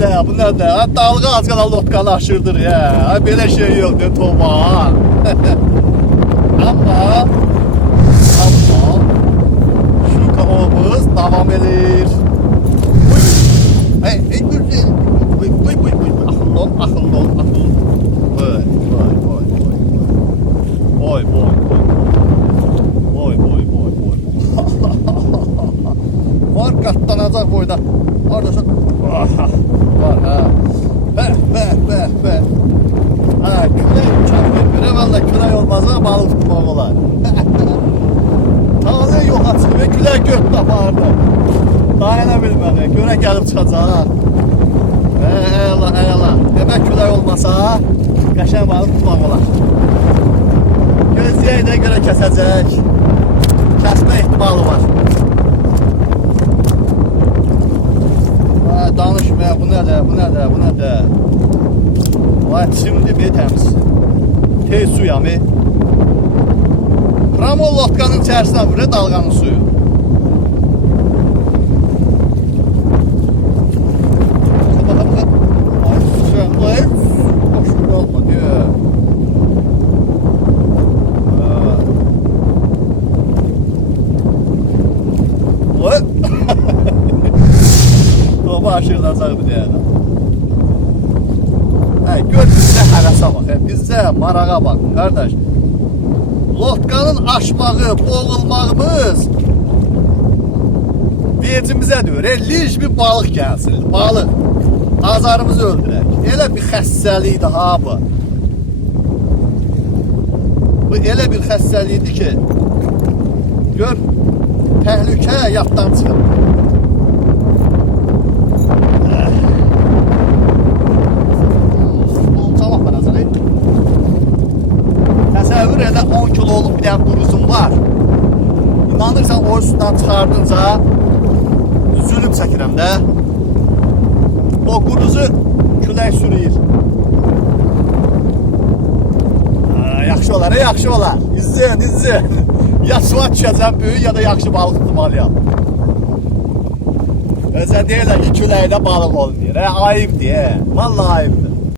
nədir? Bu nədir? Dalga az qala lotkanı aşırdır ya. Belə şey yoxdur Toma. Amma şu kavamız davam edir. Akıllı ol. Boy. Var katlanacak boyda. Oradasın. Var ha. Be. Ha, külək mükemmel. Göre valla külək olmazsa balık tutmaq olar. Taze yok açıq ve külək gök tapardı. Dayana bilmədi. Göre gəlib çıxacaq. Eyvallah. Demək külək olmasa qəşəng balık tutmaq olar. Gözləyək də görə kəsəcək. Kəsmə ehtimalı var. Danışmaya bu nədir? Vay şimdi bir təmiz. Tez suya mı? Kramol lotkanın içərisinə vurur dalganın suyu. Aşırılacaq bir deyələ. Gör bizdə həvəsə bax, bizdə marağa bax, qardaş. Lotkanın aşmağı, boğulmağımız vecimizə deyir. Liş bir balıq gəlsin, balıq. Azarımızı öldürək. Elə bir xəstəlikdir ha bu. Bu elə bir xəstəlikdir ki, gör, təhlükə yaddan çıxır. Təsəvvür elə 10 kiloluk bir dənə quruzun var. İnanırsan o üstündən çıxardınca zülüm çəkirəm də. O quruzu külək sürüyür. Yaxşı olar. İzləyin. Ya suya düşəcəm böyük ya da yaxşı balıq tutmalıyam. Özə deyirlər ki küləkdə balıq olmuyor. Ayıbdır. Vallahi ayıbdır.